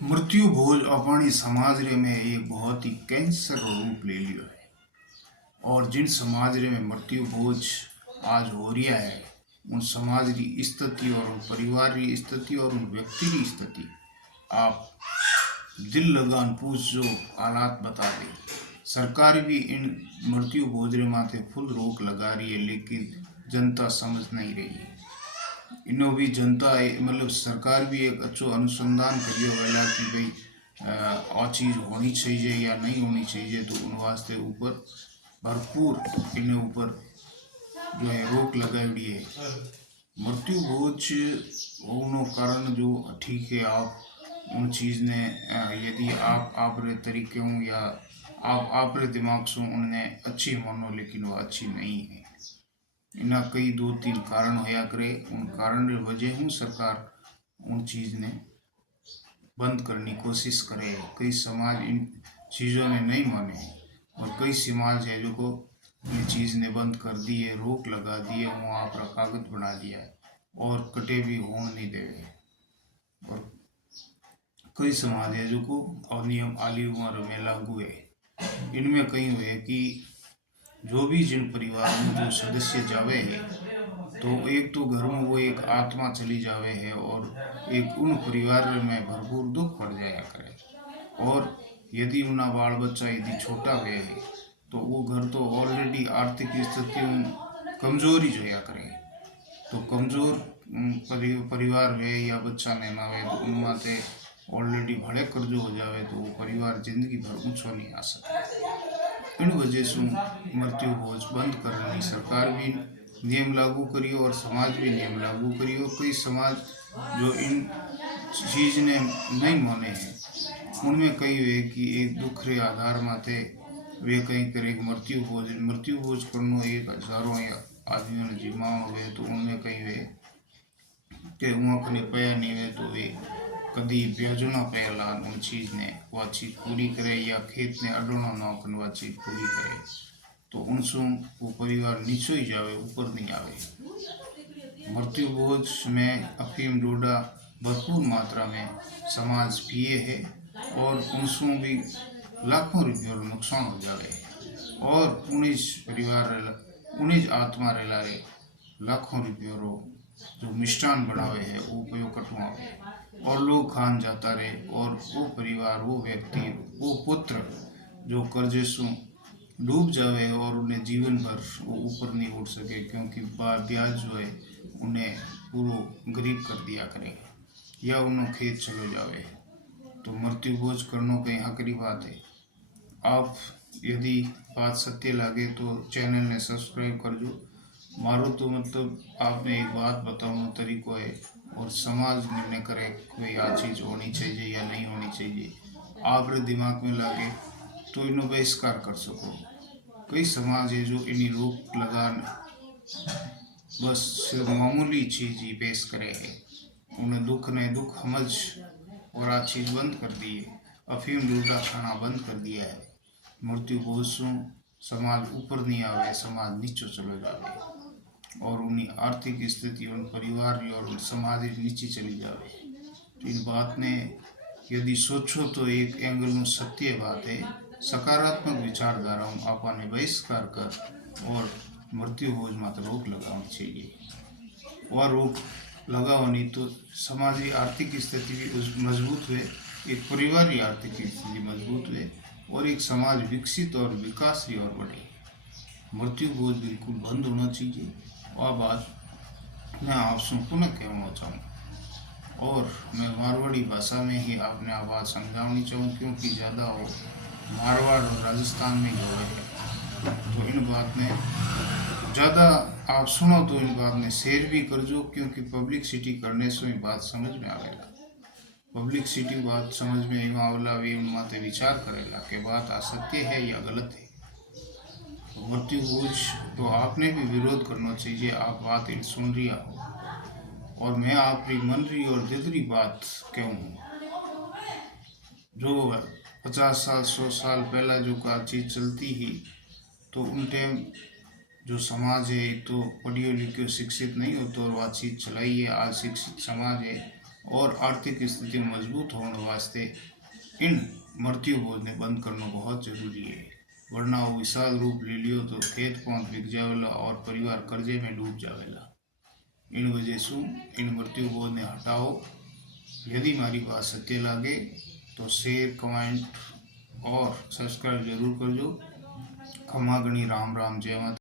मृत्यु भोज अपनी समाज रे में एक बहुत ही कैंसर रूप ले लियो है। और जिन समाज रे में मृत्यु भोज आज हो रहा है, उन समाज की स्थिति और उन परिवार की स्थिति और उन व्यक्ति की स्थिति आप दिल लगान पूछ जो हालात बता दे। सरकार भी इन मृत्यु भोज रे माथे फुल रोक लगा रही है, लेकिन जनता समझ नहीं रही है। इनो भी जनता मतलब सरकार भी एक अच्छो अनुसंधान करियो वेला कि भाई आ चीज़ होनी चाहिए या नहीं होनी चाहिए, तो उन वास्ते ऊपर भरपूर इन्हें ऊपर जो है रोक लगाई है। मृत्यु भोज होनो कारण जो ठीक है, आप उन चीज़ ने यदि आप रे तरीके हूँ या आप रे दिमाग से उन्हें अच्छी मानो, लेकिन वो अच्छी नहीं है। इना कई दो तीन कारण होया करे, उन कारण रे वजह हूँ सरकार उन चीज़ ने बंद करने की कोशिश करे। कई समाज इन चीज़ों ने नहीं माने और कई समाज है जो को ये चीज़ ने बंद कर दी है, रोक लगा दी है, वहाँ पर कागज बना दिया है और कटे भी होने नहीं देवे। और कई समाज है जो को अनियम आली उम्र में लागू है। इनमें कई हुए कि जो भी जिन परिवार में जो सदस्य जावे है, तो एक तो घर में वो एक आत्मा चली जावे है और एक उन परिवार में भरपूर दुख पड़ जाया करे। और यदि उनका बाल बच्चा यदि छोटा हुए है, तो वो घर तो ऑलरेडी आर्थिक स्थिति कमजोर ही जोया करे। तो कमजोर परिवार है या बच्चा ने ना है, तो उनमें से ऑलरेडी भले कर्जो हो जावे, तो वो परिवार जिंदगी भर ऊंचो नहीं आ सकता। इन वजह से मृत्यु भोज बंद करने सरकार भी नियम लागू करियो और समाज भी नियम लागू करियो। कई समाज जो इन चीज ने नहीं माने हैं, उनमें कई वे कि एक दुख रे आधार माथे वे कहीं करे मृत्यु भोज करनो एक हजारों या आदमियों ने जिम्मा हुए, तो उनमें कई वे के उखने पया नहीं वे, तो वे कदी ब्याजना पहला उन चीज ने वह चीज पूरी करे या खेत ने अडोना नौकन वह चीज पूरी करे, तो उनसों वो परिवार नीचे ही जावे, ऊपर नहीं आवे। मृत्यु भोज में अफीम डोडा भरपूर मात्रा में समाज पिए है और उनसों भी लाखों रुपयों नुकसान हो जावे। और उन्नीस परिवार उन्नीस आत्मा रेला रे लाखों रुपयों रो जो मिष्ठान बनावे है वो कयो कटवा और लोग खान जाता रहे, और वो परिवार वो व्यक्ति वो पुत्र जो कर्जे सु डूब जावे और उन्हें जीवन भर वो ऊपर नहीं उठ सके, क्योंकि ब्याज जो है उन्हें पूरा गरीब कर दिया करेगा या उन्हें खेत चलो जावे। तो मृत्यु भोज करना कहीं हकरी बात है। आप यदि बात सत्य लगे तो चैनल ने सब्सक्राइब कर दो। मारो तो मतलब आपने एक बात बताओ तरीको है और समाज निर्णय करे कोई आ चीज़ होनी चाहिए या नहीं होनी चाहिए। आप रे दिमाग में लगे तो इन्हें बहिष्कार कर सको। कई समाज है जो इन्हीं रोक लगान बस सिर्फ मामूली चीज़ ही पेश करे है। उन्हें दुख ने दुख समझ और आ चीज़ बंद कर दी है। अफीम लूटा खाना बंद कर दिया है। मृत्यु भोजों समाज ऊपर नहीं आवे, समाज नीचे चले जावे और उन्हीं आर्थिक स्थिति उन परिवार और उन समाज नीचे चली जावे। तो इन बात ने यदि सोचो तो एक एंगल में सत्य बात है। सकारात्मक विचारधारा आपा ने बहिष्कार कर और मृत्यु भोज मात्र रोक लगानी चाहिए। और रोक लगाओ तो समाज की आर्थिक स्थिति भी मजबूत हुए, एक परिवार की आर्थिक स्थिति मजबूत हुए और एक समाज विकसित और विकास की ओर बढ़े। मृत्यु बोझ बिल्कुल बंद होना चाहिए। और बात मैं आपसे पुनः कहना चाहूँ और मैं मारवाड़ी भाषा में ही आपने आवाज़ समझानी चाहूँ, क्योंकि ज़्यादा वो मारवाड़ और राजस्थान में ही हो रहे हैं। तो इन बात ने ज़्यादा आप सुनो तो इन बात ने शेयर भी कर जो, क्योंकि पब्लिसिटी करने से ही बात समझ में आवेगा। पब्लिसिटी बात समझ में एवं आवला वे उन माते विचार करेगा कि बात असत्य है या गलत है। तो मृत्यु भोज तो आपने भी विरोध करना चाहिए। आप बात इन सुन रही हो और मैं आपकी मन रही और दिल रही बात कहूँ, जो 50 साल 100 साल पहला जो का चीज़ चलती ही, तो उन टाइम जो समाज है तो पढ़ियो लिखियो शिक्षित नहीं हो तो वह चीज़ चलाई है। आज शिक्षित समाज है और आर्थिक स्थिति मजबूत होने वास्ते इन मृत्यु भोज ने बंद करना बहुत जरूरी है, वरना वो विशाल रूप ले लियो तो खेत पौध बिक जावेला और परिवार कर्जे में डूब जावेला। इन वजह से इन मृत्यु भोज ने हटाओ। यदि मारी बात सत्य लागे तो शेयर कमेंट और सब्सक्राइब जरूर करजो। खमा गणी राम राम जय माता।